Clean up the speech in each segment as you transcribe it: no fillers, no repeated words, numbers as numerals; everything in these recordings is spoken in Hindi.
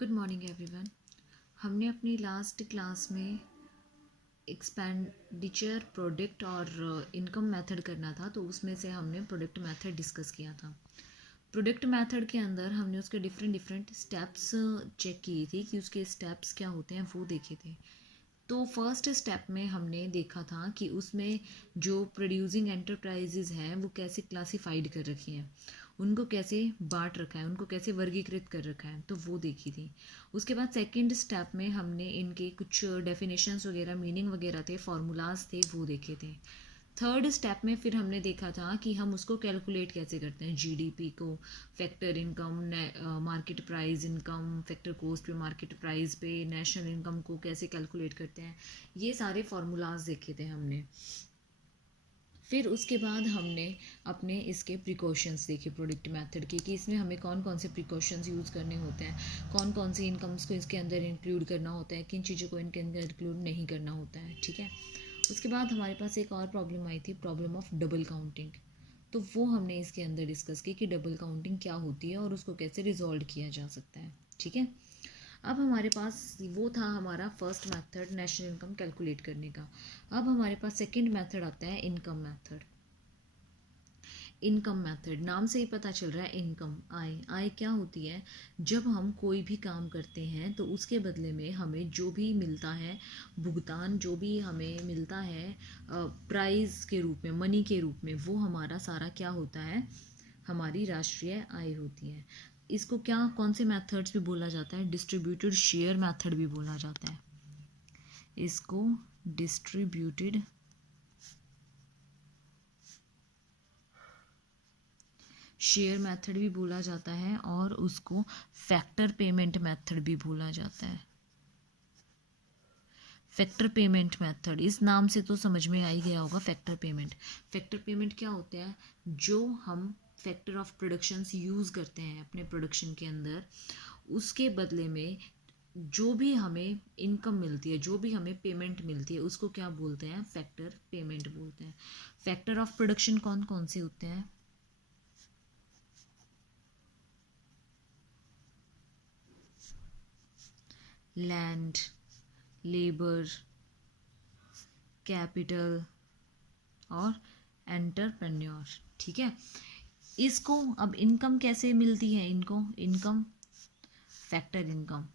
Good morning everyone. हमने अपनी लास्ट क्लास में एक्सपेंडिचर प्रोडक्ट और इनकम मेथड करना था, तो उसमें से हमने प्रोडक्ट मेथड डिस्कस किया था। प्रोडक्ट मेथड के अंदर हमने उसके डिफरेंट स्टेप्स चेक किए थे कि उसके स्टेप्स क्या होते हैं, वो देखे थे। तो फर्स्ट स्टेप में हमने देखा था कि उसमें जो प्रोड्यूसिंग एंटरप्राइजेज हैं वो कैसे क्लासिफाइड कर रखी हैं, उनको कैसे बांट रखा है, उनको कैसे वर्गीकृत कर रखा है, तो वो देखी थी। उसके बाद सेकंड स्टेप में हमने इनके कुछ डेफिनेशंस वगैरह, मीनिंग वगैरह थे, फार्मूलाज थे, वो देखे थे। थर्ड स्टेप में फिर हमने देखा था कि हम उसको कैलकुलेट कैसे करते हैं, जीडीपी को, factor income, market price income, factor cost पे, मार्केट प्राइस पे, नेशनल इनकम को कैसे कैलकुलेट करते हैं, ये सारे फार्मूलाज देखे थे हमने। फिर उसके बाद हमने अपने इसके प्रिकॉशंस देखे प्रोडक्ट मेथड के, कि इसमें हमें कौन कौन से प्रिकॉशंस यूज़ करने होते हैं, कौन कौन सी इनकम्स को इसके अंदर इंक्लूड करना होता है, किन चीज़ों को इनके अंदर इंक्लूड नहीं करना होता है। ठीक है। उसके बाद हमारे पास एक और प्रॉब्लम आई थी, प्रॉब्लम ऑफ डबल काउंटिंग। तो वो हमने इसके अंदर डिस्कस की कि डबल काउंटिंग क्या होती है और उसको कैसे रिजॉल्व किया जा सकता है। ठीक है। अब हमारे पास वो था हमारा first method, national income calculate करने का। अब हमारे पास सेकंड मेथड आता है इनकम मेथड। इनकम मेथड, नाम से ही पता चल रहा है इनकम, आय। आय क्या होती है? जब हम कोई भी काम करते हैं तो उसके बदले में हमें जो भी मिलता है, भुगतान जो भी हमें मिलता है प्राइस के रूप में, मनी के रूप में, वो हमारा सारा क्या होता है? हमारी राष्ट्रीय आय होती है। इसको क्या, कौन से मेथड्स भी बोला जाता है? डिस्ट्रीब्यूटेड शेयर मेथड भी बोला जाता है। इसको डिस्ट्रीब्यूटेड शेयर मेथड भी बोला जाता है और उसको फैक्टर पेमेंट मेथड भी बोला जाता है। फैक्टर पेमेंट मेथड, इस नाम से तो समझ में आ ही गया होगा। फैक्टर पेमेंट, फैक्टर पेमेंट क्या होते हैं? जो हम फैक्टर ऑफ प्रोडक्शंस यूज़ करते हैं अपने प्रोडक्शन के अंदर, उसके बदले में जो भी हमें इनकम मिलती है, जो भी हमें पेमेंट मिलती है, उसको क्या बोलते हैं? फैक्टर पेमेंट बोलते हैं। फैक्टर ऑफ प्रोडक्शन कौन कौन से होते हैं? लैंड, लेबर, कैपिटल और एंटरप्रेन्योर। ठीक है। इसको अब इनकम कैसे मिलती है? इनको इनकम फैक्टर इनकम।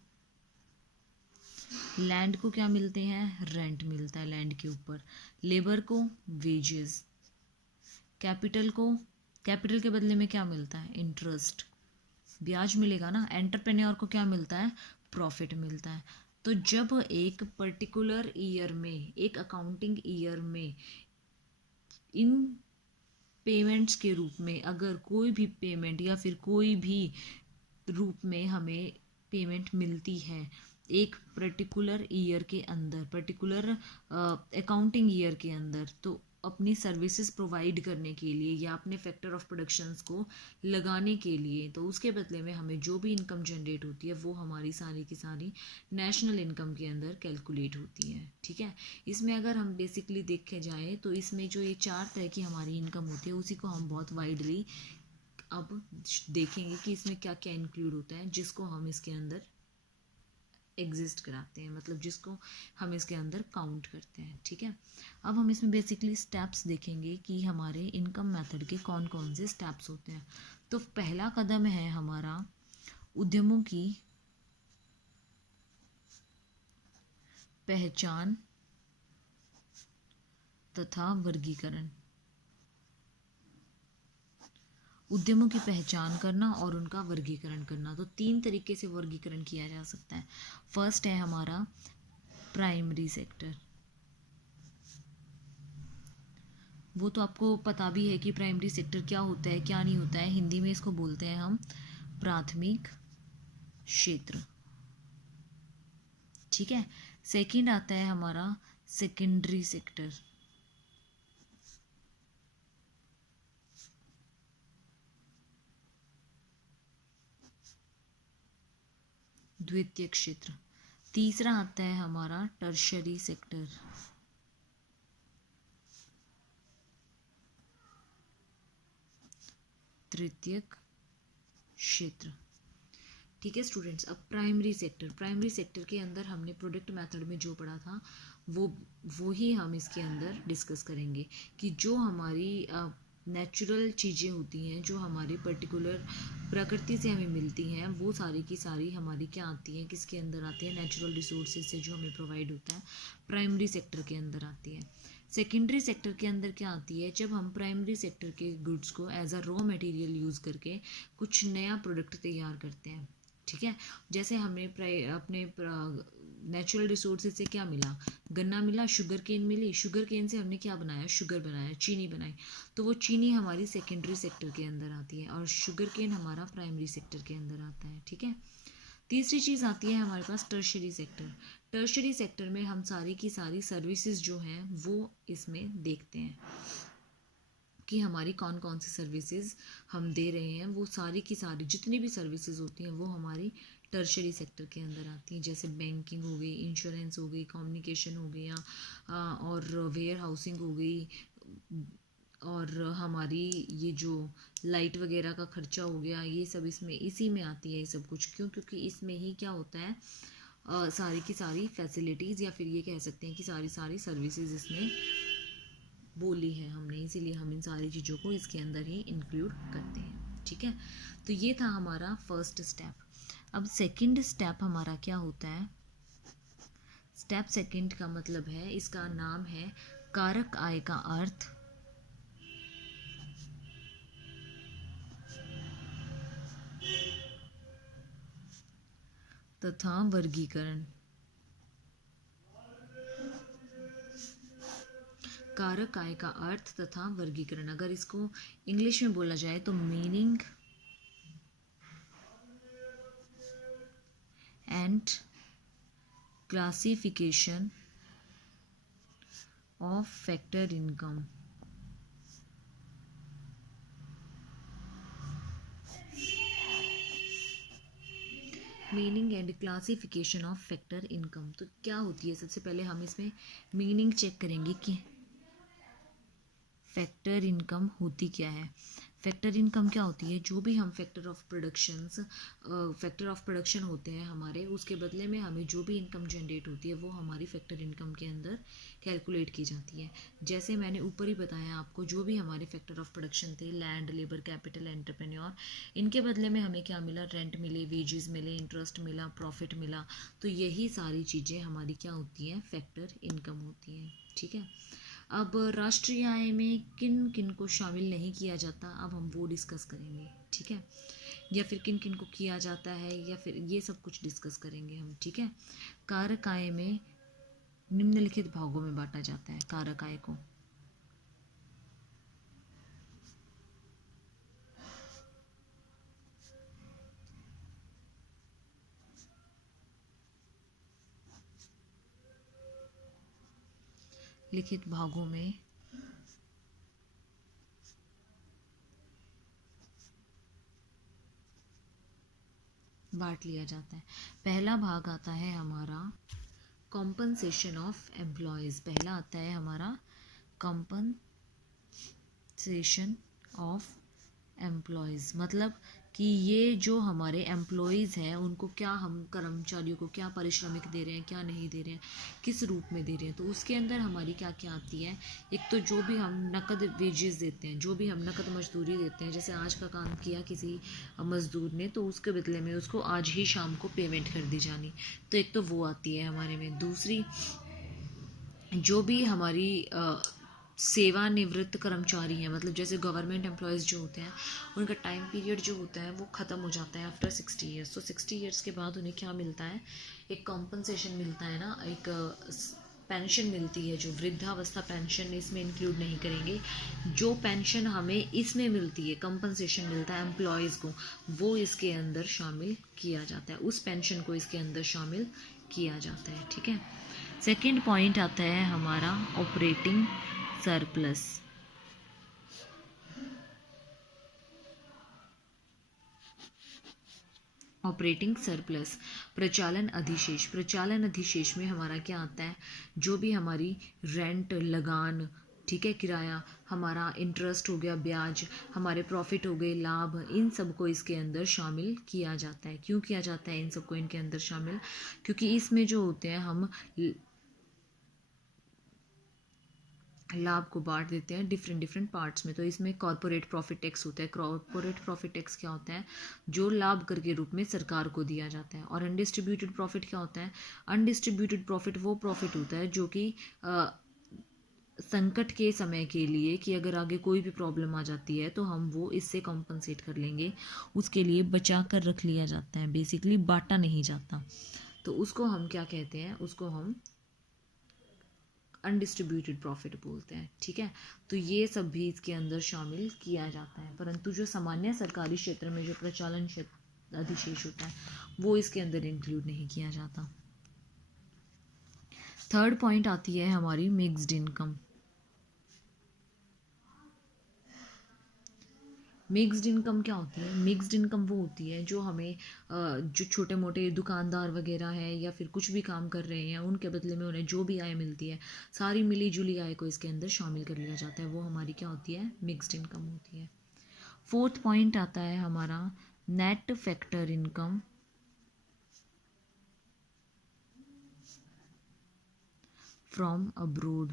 लैंड को क्या मिलते हैं? रेंट मिलता है लैंड के ऊपर। लेबर को वेजेस। कैपिटल को, कैपिटल के बदले में क्या मिलता है? इंटरेस्ट, ब्याज मिलेगा ना। एंटरप्रेन्योर को क्या मिलता है? प्रॉफिट मिलता है। तो जब एक पर्टिकुलर ईयर में, एक अकाउंटिंग ईयर में, इन पेमेंट्स के रूप में अगर कोई भी पेमेंट या फिर कोई भी रूप में हमें पेमेंट मिलती है एक पर्टिकुलर ईयर के अंदर, पर्टिकुलर अकाउंटिंग ईयर के अंदर, तो अपनी सर्विसेज प्रोवाइड करने के लिए या अपने फैक्टर ऑफ प्रोडक्शंस को लगाने के लिए, तो उसके बदले में हमें जो भी इनकम जनरेट होती है वो हमारी सारी की सारी नेशनल इनकम के अंदर कैलकुलेट होती है। ठीक है। इसमें अगर हम बेसिकली देखे जाए तो इसमें जो ये चार तरह की हमारी इनकम होती है उसी को हम बहुत वाइडली अब देखेंगे कि इसमें क्या क्या इंक्लूड होता है, जिसको हम इसके अंदर एग्जिस्ट कराते हैं, मतलब जिसको हम इसके अंदर काउंट करते हैं। ठीक है। अब हम इसमें बेसिकली स्टेप्स देखेंगे कि हमारे इनकम मेथड के कौन कौन से स्टेप्स होते हैं। तो पहला कदम है हमारा उद्यमों की पहचान तथा वर्गीकरण। उद्यमों की पहचान करना और उनका वर्गीकरण करना। तो तीन तरीके से वर्गीकरण किया जा सकता है। फर्स्ट है हमारा प्राइमरी सेक्टर। वो तो आपको पता भी है कि प्राइमरी सेक्टर क्या होता है, क्या नहीं होता है। हिंदी में इसको बोलते हैं हम प्राथमिक क्षेत्र। ठीक है। सेकंड आता है हमारा सेकेंडरी सेक्टर। द्वितीय क्षेत्र। तीसरा आता है हमारा टर्शरी सेक्टर। तृतीयक क्षेत्र। ठीक है स्टूडेंट्स। अब प्राइमरी सेक्टर के अंदर हमने प्रोडक्ट मेथड में जो पढ़ा था वो ही हम इसके अंदर डिस्कस करेंगे कि जो हमारी नेचुरल चीज़ें होती हैं, जो हमारी पर्टिकुलर प्रकृति से हमें मिलती हैं, वो सारी की सारी हमारी क्या आती हैं, किसके अंदर आती है, नेचुरल रिसोर्सेज से जो हमें प्रोवाइड होता है प्राइमरी सेक्टर के अंदर आती है। सेकेंडरी सेक्टर के अंदर क्या आती है, जब हम प्राइमरी सेक्टर के गुड्स को as a raw material use करके कुछ नया प्रोडक्ट तैयार करते हैं। ठीक है, जैसे हमें अपने नेचुरल रिसोर्सेज से क्या मिला, गन्ना मिला, शुगर केन मिली, शुगर केन से हमने क्या बनाया, शुगर बनाया, चीनी बनाई, तो वो चीनी हमारी सेकेंडरी सेक्टर के अंदर आती है और शुगर केन हमारा प्राइमरी सेक्टर के अंदर आता है। ठीक है, तीसरी चीज़ आती है हमारे पास टर्शरी सेक्टर। टर्शरी सेक्टर में हम सारी की सारी सर्विसेज जो हैं वो इसमें देखते हैं कि हमारी कौन कौन सी सर्विसेज हम दे रहे हैं, वो सारी की सारी जितनी भी सर्विसेज होती हैं वो हमारी टर्शरी सेक्टर के अंदर आती हैं। जैसे बैंकिंग हो गई, इंश्योरेंस हो गई, कम्युनिकेशन हो गया, और वेयर हाउसिंग हो गई, और हमारी ये जो लाइट वगैरह का खर्चा हो गया, ये सब इसमें इसी में आती है ये सब कुछ। क्यों? क्योंकि इसमें ही क्या होता है, सारी की सारी फैसिलिटीज़ या फिर ये कह सकते हैं कि सारी सारी सर्विसेज इसमें बोली है हमने, इसीलिए हम इन सारी चीज़ों को इसके अंदर ही इंक्लूड करते हैं। ठीक है, तो ये था हमारा फर्स्ट स्टेप। अब सेकंड स्टेप हमारा क्या होता है, स्टेप सेकंड का मतलब है, इसका नाम है कारक आय का अर्थ तथा वर्गीकरण। कारक आय का अर्थ तथा वर्गीकरण, अगर इसको इंग्लिश में बोला जाए तो meaning and classification of factor income. Meaning and classification of factor income, तो क्या होती है, सबसे पहले हम इसमें मीनिंग चेक करेंगे कि फैक्टर इनकम होती क्या है। फैक्टर इनकम क्या होती है, जो भी हम फैक्टर ऑफ प्रोडक्शन होते हैं हमारे, उसके बदले में हमें जो भी इनकम जनरेट होती है वो हमारी फैक्टर इनकम के अंदर कैलकुलेट की जाती है। जैसे मैंने ऊपर ही बताया आपको, जो भी हमारे फैक्टर ऑफ प्रोडक्शन थे, लैंड, लेबर, कैपिटल, एंटरप्रेन्योर, इनके बदले में हमें क्या मिला, रेंट मिले, वेजेस मिले, इंटरेस्ट मिला, प्रॉफिट मिला, तो यही सारी चीज़ें हमारी क्या होती हैं, फैक्टर इनकम होती हैं। ठीक है, अब राष्ट्रीय आय में किन किन को शामिल नहीं किया जाता, अब हम वो डिस्कस करेंगे। ठीक है, या फिर किन किन को किया जाता है, या फिर ये सब कुछ डिस्कस करेंगे हम। ठीक है, कारक आय में निम्नलिखित भागों में बांटा जाता है कारक आय को। लिखित भागों में बांट लिया जाता है। पहला भाग आता है हमारा कॉम्पनसेशन ऑफ एम्प्लॉयज़। पहला आता है हमारा कॉम्पनसेशन ऑफ एम्प्लॉयज़, मतलब कि ये जो हमारे एम्प्लॉयज़ हैं उनको क्या हम कर्मचारियों को क्या पारिश्रमिक दे रहे हैं, क्या नहीं दे रहे हैं, किस रूप में दे रहे हैं। तो उसके अंदर हमारी क्या क्या आती है, एक तो जो भी हम नकद वेजेस देते हैं, जो भी हम नकद मजदूरी देते हैं, जैसे आज का काम किया किसी मजदूर ने तो उसके बदले में उसको आज ही शाम को पेमेंट कर दी जानी, तो एक तो वो आती है हमारे में। दूसरी, जो भी हमारी सेवानिवृत्त कर्मचारी हैं, मतलब जैसे गवर्नमेंट एम्प्लॉयज़ जो होते हैं, उनका टाइम पीरियड जो होता है वो ख़त्म हो जाता है आफ्टर 60 ईयर्स। तो 60 ईयर्स के बाद उन्हें क्या मिलता है, एक कॉम्पनसेशन मिलता है ना, एक पेंशन मिलती है, जो वृद्धावस्था पेंशन इसमें इंक्लूड नहीं करेंगे। जो पेंशन हमें इसमें मिलती है, कंपनसेशन मिलता है एम्प्लॉयज़ को, वो इसके अंदर शामिल किया जाता है, उस पेंशन को इसके अंदर शामिल किया जाता है। ठीक है, सेकंड पॉइंट आता है हमारा ऑपरेटिंग सरप्लस। ऑपरेटिंग सरप्लस, प्रचालन अधिशेष में हमारा क्या आता है, जो भी हमारी रेंट, लगान, ठीक है, किराया, हमारा इंटरेस्ट हो गया, ब्याज, हमारे प्रॉफिट हो गए, लाभ, इन सबको इसके अंदर शामिल किया जाता है। क्यों किया जाता है इन सबको इनके अंदर शामिल? क्योंकि इसमें जो होते हैं हम लाभ को बांट देते हैं डिफरेंट डिफरेंट पार्ट्स में। तो इसमें कॉर्पोरेट प्रॉफिट टैक्स होता है। कॉर्पोरेट प्रॉफिट टैक्स क्या होता है? जो लाभ कर के रूप में सरकार को दिया जाता है। और अनडिस्ट्रीब्यूटेड प्रॉफिट क्या होता है? अनडिस्ट्रीब्यूटेड प्रॉफिट वो प्रॉफिट होता है जो कि संकट के समय के लिए, कि अगर आगे कोई भी प्रॉब्लम आ जाती है तो हम वो इससे कॉम्पनसेट कर लेंगे, उसके लिए बचा कर रख लिया जाता है, बेसिकली बांटा नहीं जाता। तो उसको हम क्या कहते हैं? उसको हम अनडिस्ट्रीब्यूटेड प्रॉफिट बोलते हैं। ठीक है, तो ये सब भी इसके अंदर शामिल किया जाता है। परंतु जो सामान्य सरकारी क्षेत्र में जो प्रचालन अधिशेष होता है वो इसके अंदर इंक्लूड नहीं किया जाता। थर्ड पॉइंट आती है हमारी मिक्स्ड इनकम। मिक्स्ड इनकम क्या होती है? मिक्स्ड इनकम वो होती है जो हमें जो छोटे मोटे दुकानदार वगैरह हैं या फिर कुछ भी काम कर रहे हैं, उनके बदले में उन्हें जो भी आय मिलती है, सारी मिली जुली आय को इसके अंदर शामिल कर लिया जाता है। वो हमारी क्या होती है? मिक्स्ड इनकम होती है। फोर्थ पॉइंट आता है हमारा net factor income from abroad.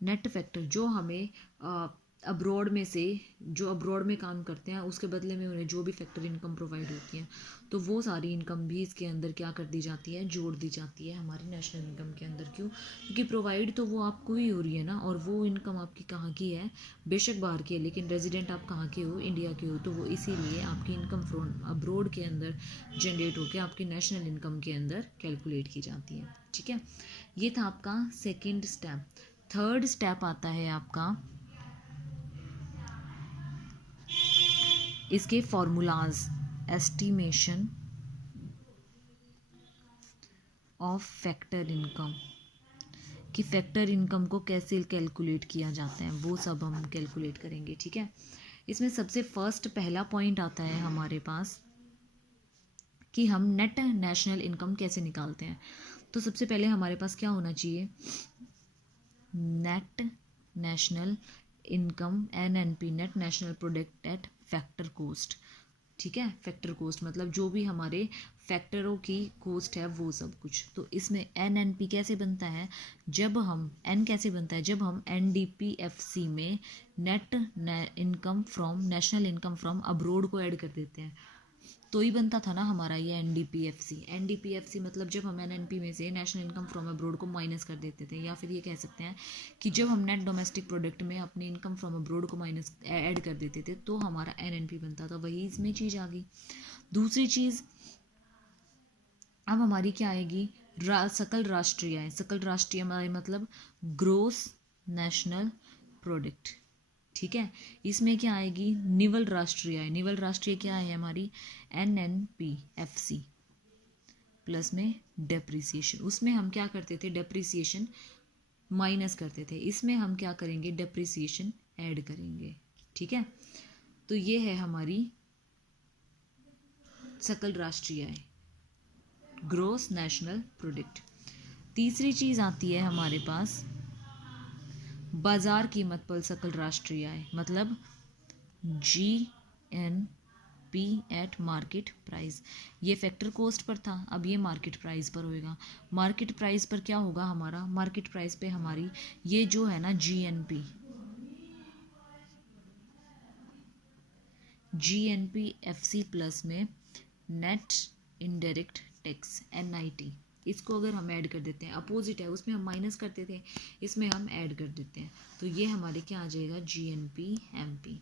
Net factor जो हमें अब्रॉड में से, जो अब्रॉड में काम करते हैं, उसके बदले में उन्हें जो भी फैक्टर इनकम प्रोवाइड होती है, तो वो सारी इनकम भी इसके अंदर क्या कर दी जाती है? जोड़ दी जाती है हमारी नेशनल इनकम के अंदर। क्यों? क्योंकि प्रोवाइड तो वो आपको ही हो रही है ना, और वो इनकम आपकी कहाँ की है? बेशक बाहर की है, लेकिन रेजिडेंट आप कहाँ के हो? इंडिया के हो। तो वो इसीलिए आपकी इनकम फ्रॉम अब्रॉड के अंदर जनरेट होकर आपकी नेशनल इनकम के अंदर कैलकुलेट की जाती है। ठीक है, ये था आपका सेकेंड स्टेप। थर्ड स्टेप आता है आपका इसके formulas, estimation of factor income, कि फैक्टर इनकम को कैसे कैलकुलेट किया जाता है, वो सब हम कैलकुलेट करेंगे। ठीक है, इसमें सबसे फर्स्ट पहला पॉइंट आता है हमारे पास कि हम नेट नेशनल इनकम कैसे निकालते हैं। तो सबसे पहले हमारे पास क्या होना चाहिए? Net national income, NNP, net national product at factor cost. ठीक है, फैक्टर कोस्ट मतलब जो भी हमारे फैक्टरों की कोस्ट है वो सब कुछ। तो इसमें NNP कैसे बनता है? जब हम N कैसे बनता है? जब हम NDPFC में net income from, national income from abroad को ऐड कर देते हैं, तो ही बनता था ना हमारा ये NDPFC। NDPFC मतलब जब हम NNP में से नेशनल इनकम फ्रॉम अब्रोड को माइनस कर देते थे, या फिर ये कह सकते हैं कि जब हम नेट डोमेस्टिक प्रोडक्ट में अपनी इनकम फ्रॉम अब्रोड को माइनस ऐड कर देते थे, तो हमारा NNP बनता था। वही इसमें चीज़ आ गई। दूसरी चीज़ अब हमारी क्या आएगी? सकल राष्ट्रीय आय। सकल राष्ट्रीय आय मतलब ग्रोस नेशनल प्रोडक्ट। ठीक है, इसमें क्या आएगी? निवल राष्ट्रीय आय। निवल राष्ट्रीय क्या है हमारी? NNPFC प्लस में डेप्रिसिएशन। उसमें हम क्या करते थे? डेप्रिसिएशन माइनस करते थे। इसमें हम क्या करेंगे? डेप्रिसिएशन ऐड करेंगे। ठीक है, तो ये है हमारी सकल राष्ट्रीय आय, ग्रोस नेशनल प्रोडक्ट। तीसरी चीज आती है हमारे पास बाजार कीमत पर सकल राष्ट्रीय आय, मतलब GNP एट मार्केट प्राइस। ये फैक्टर कोस्ट पर था, अब ये मार्केट प्राइस पर होएगा। मार्केट प्राइस पर क्या होगा हमारा? मार्केट प्राइस पे हमारी ये जो है ना GNPFC प्लस में नेट इनडायरेक्ट टैक्स NIT, इसको अगर हम ऐड कर देते हैं, अपोजिट है, उसमें हम माइनस करते थे, इसमें हम ऐड कर देते हैं, तो ये हमारे क्या आ जाएगा? GNPMP।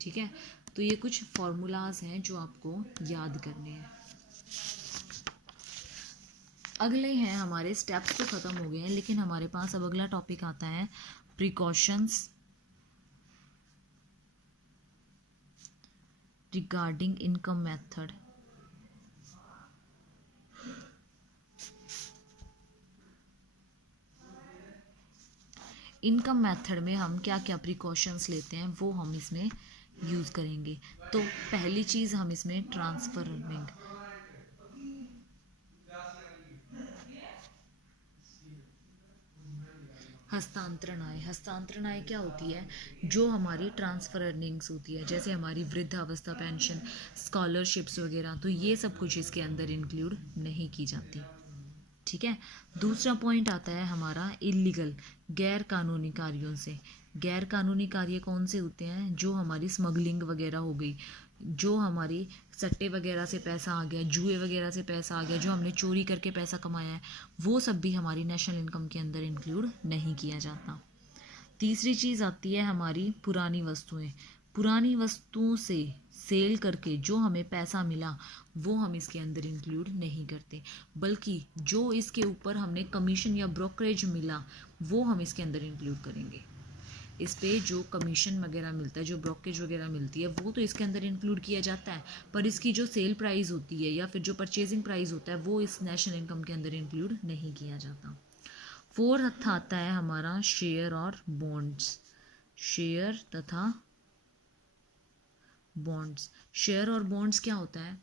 ठीक है, तो ये कुछ फॉर्मूलाज हैं जो आपको याद करने हैं। अगले हैं हमारे स्टेप्स तो ख़त्म हो गए हैं, लेकिन हमारे पास अब अगला टॉपिक आता है precautions regarding income method. Income method में हम क्या क्या प्रिकॉशंस लेते हैं वो हम इसमें यूज़ करेंगे। तो पहली चीज़ हम इसमें ट्रांसफरिंग, हस्तांतरण आय। हस्तांतरण आय क्या होती है? जो हमारी ट्रांसफ़र अर्निंग्स होती है, जैसे हमारी वृद्धावस्था पेंशन, स्कॉलरशिप्स वगैरह, तो ये सब कुछ इसके अंदर इंक्लूड नहीं की जाती। ठीक है। दूसरा पॉइंट आता है हमारा इलीगल, गैर कानूनी कार्यों से। गैर कानूनी कार्य कौन से होते हैं? जो हमारी स्मगलिंग वगैरह हो गई, जो हमारी सट्टे वगैरह से पैसा आ गया, जुए वगैरह से पैसा आ गया, जो हमने चोरी करके पैसा कमाया है, वो सब भी हमारी नेशनल इनकम के अंदर इंक्लूड नहीं किया जाता। तीसरी चीज़ आती है हमारी पुरानी वस्तुएं। पुरानी वस्तुओं से सेल करके जो हमें पैसा मिला वो हम इसके अंदर इंक्लूड नहीं करते, बल्कि जो इसके ऊपर हमने कमीशन या ब्रोकरेज मिला वो हम इसके अंदर इंक्लूड करेंगे। इस पे जो कमीशन वगैरह मिलता है, जो ब्रोकरेज वगैरह मिलती है, वो तो इसके अंदर इंक्लूड किया जाता है, पर इसकी जो सेल प्राइस होती है या फिर जो परचेजिंग प्राइस होता है वो इस नेशनल इनकम के अंदर इंक्लूड नहीं किया जाता। फोर्थ आता है हमारा शेयर और बॉन्ड्स। शेयर तथा बॉन्ड्स। शेयर और बॉन्ड्स क्या होता है?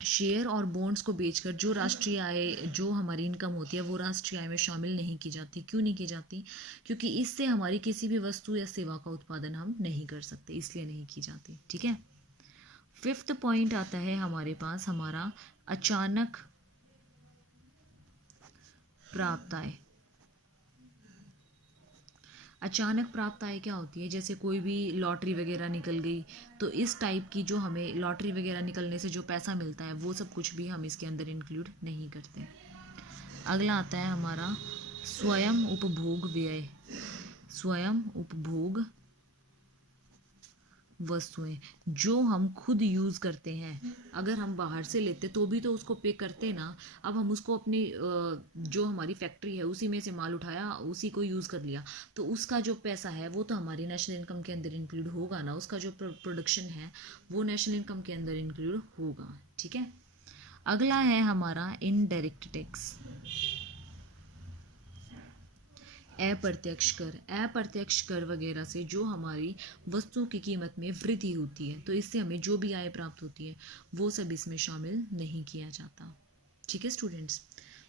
शेयर और बॉन्ड्स को बेचकर जो राष्ट्रीय आय, जो हमारी इनकम होती है, वो राष्ट्रीय आय में शामिल नहीं की जाती। क्यों नहीं की जाती? क्योंकि इससे हमारी किसी भी वस्तु या सेवा का उत्पादन हम नहीं कर सकते, इसलिए नहीं की जाती। ठीक है। फिफ्थ पॉइंट आता है हमारे पास हमारा अचानक प्राप्त आय। अचानक प्राप्त आय क्या होती है? जैसे कोई भी लॉटरी वगैरह निकल गई, तो इस टाइप की जो हमें लॉटरी वगैरह निकलने से जो पैसा मिलता है वो सब कुछ भी हम इसके अंदर इंक्लूड नहीं करते। अगला आता है हमारा स्वयं उपभोग व्यय। स्वयं उपभोग वस्तुएं जो हम खुद यूज़ करते हैं, अगर हम बाहर से लेते तो भी तो उसको पे करते ना। अब हम उसको अपनी जो हमारी फैक्ट्री है उसी में से माल उठाया, उसी को यूज़ कर लिया, तो उसका जो पैसा है वो तो हमारी नेशनल इनकम के अंदर इंक्लूड होगा ना। उसका जो प्रोडक्शन है वो नेशनल इनकम के अंदर इंक्लूड होगा। ठीक है। अगला है हमारा इनडायरेक्ट टैक्स, अप्रत्यक्ष कर। अप्रत्यक्ष कर वगैरह से जो हमारी वस्तुओं की कीमत में वृद्धि होती है, तो इससे हमें जो भी आय प्राप्त होती है वो सब इसमें शामिल नहीं किया जाता। ठीक है स्टूडेंट्स,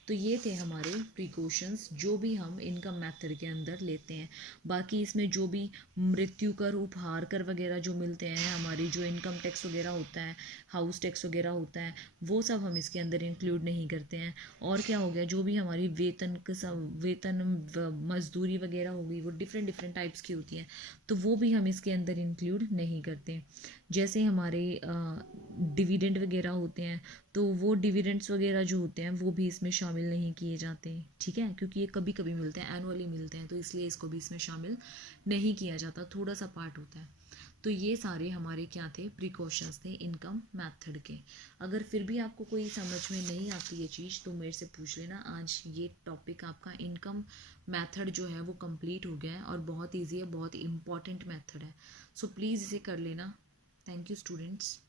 तो ये थे हमारे प्रिकॉशंस जो भी हम इनकम मेथड के अंदर लेते हैं। बाकी इसमें जो भी मृत्यु कर, उपहार कर वगैरह जो मिलते हैं, हमारी जो इनकम टैक्स वगैरह होता है, हाउस टैक्स वगैरह होता है, वो सब हम इसके अंदर इंक्लूड नहीं करते हैं। और क्या हो गया, जो भी हमारी वेतन मजदूरी वगैरह हो गई, वो डिफरेंट डिफरेंट टाइप्स की होती हैं, तो वो भी हम इसके अंदर इंक्लूड नहीं करते। जैसे हमारे डिविडेंड वगैरह होते हैं, तो वो डिविडेंड्स वगैरह जो होते हैं वो भी इसमें शामिल नहीं किए जाते। ठीक है, क्योंकि ये कभी कभी मिलते हैं, एनुअली मिलते हैं, तो इसलिए इसको भी इसमें शामिल नहीं किया जाता, थोड़ा सा पार्ट होता है। तो ये सारे हमारे क्या थे? प्रिकॉशंस थे इनकम मेथड के। अगर फिर भी आपको कोई समझ में नहीं आती ये चीज़ तो मेरे से पूछ लेना। आज ये टॉपिक आपका इनकम मेथड जो है वो कंप्लीट हो गया है और बहुत ईजी है, बहुत इंपॉर्टेंट मेथड है। सो प्लीज़ इसे कर लेना। Thank you students.